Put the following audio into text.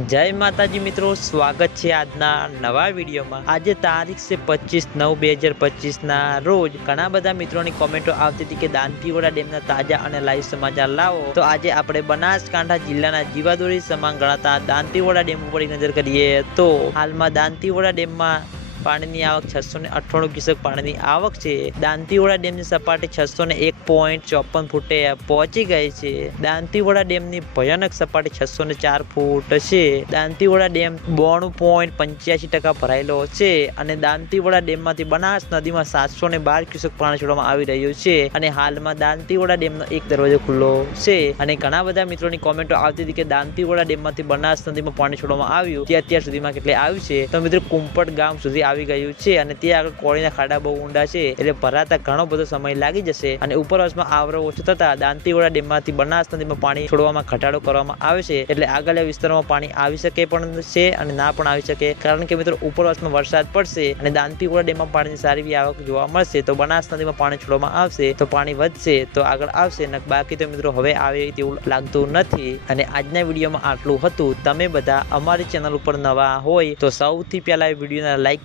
જય માતાજી મિત્રો, સ્વાગત છે આજના નવા વિડીયોમાં. આજે તારીખ છે પચીસ નવ બે હજાર પચીસના રોજ ઘણા બધા મિત્રોની કોમેન્ટો આવતી હતી કે દાનપીવડા ડેમના તાજા અને લાઈવ સમાચાર લાવો. તો આજે આપણે બનાસકાંઠા જિલ્લાના જીવાદોરી સમાન ગણાતા દાંતીવોડા ડેમ ઉપર નજર કરીએ તો હાલમાં દાંતીવોડા ડેમમાં પાણીની આવક છસો ને અઠ્ઠાણું ક્યુસેક પાણીની આવક છે. દાંતીવાડા ડેમની સપાટી છસો ને એક પોઈન્ટ ચોપન ફૂટે પહોંચી ગઈ છે. દાંતીવાડા ડેમની ભયાનક સપાટી છસો ને ચાર ફૂટ છે. દાંતીવાડા ડેમ બોણું પોઈન્ટ પંચ્યાસી ટકા ભરાયેલો છે અને દાંતીવાડા ડેમમાંથી બનાસ નદીમાં સાતસો ને બાર ક્યુસેક પાણી છોડવામાં આવી રહ્યું છે અને હાલમાં દાંતીવાડા ડેમનો એક દરવાજો ખુલ્લો છે. અને ઘણા બધા મિત્રોની કોમેન્ટો આવતી હતી કે દાંતીવાડા ડેમમાંથી બનાસ નદીમાં પાણી છોડવામાં આવ્યું તે અત્યાર સુધીમાં કેટલે આવ્યું છે. તો મિત્રો કુંપટ ગામ સુધી આવી ગયું છે અને ત્યાં આગળ કોળીના ખાડા બહુ ઊંડા છે એટલે ભરાતા ઘણો બધો સમય લાગી જશે અને ઉપરવાસમાં આવરો ઓછો થતા દાંતીવાડા ડેમમાંથી બનાસ નદીમાં પાણી છોડવામાં ઘટાડો કરવામાં આવે છે એટલે આગળના વિસ્તારોમાં પાણી આવી શકે પણ છે અને ના પણ આવી શકે. કારણ કે મિત્રો, ઉપરવાસમાં વરસાદ પડશે અને દાંતીવાડા ડેમમાં પાણીની સારી આવક જોવા મળશે, તો બનાસ નદીમાં પાણી છોડવામાં આવશે, તો પાણી વધશે, તો આગળ આવશે બાકી તો મિત્રો હવે આવે તેવું લાગતું નથી. અને આજના વિડીયોમાં આટલું હતું. તમે બધા અમારી ચેનલ ઉપર નવા હોય તો સૌથી પહેલા વિડીયોને લાઈક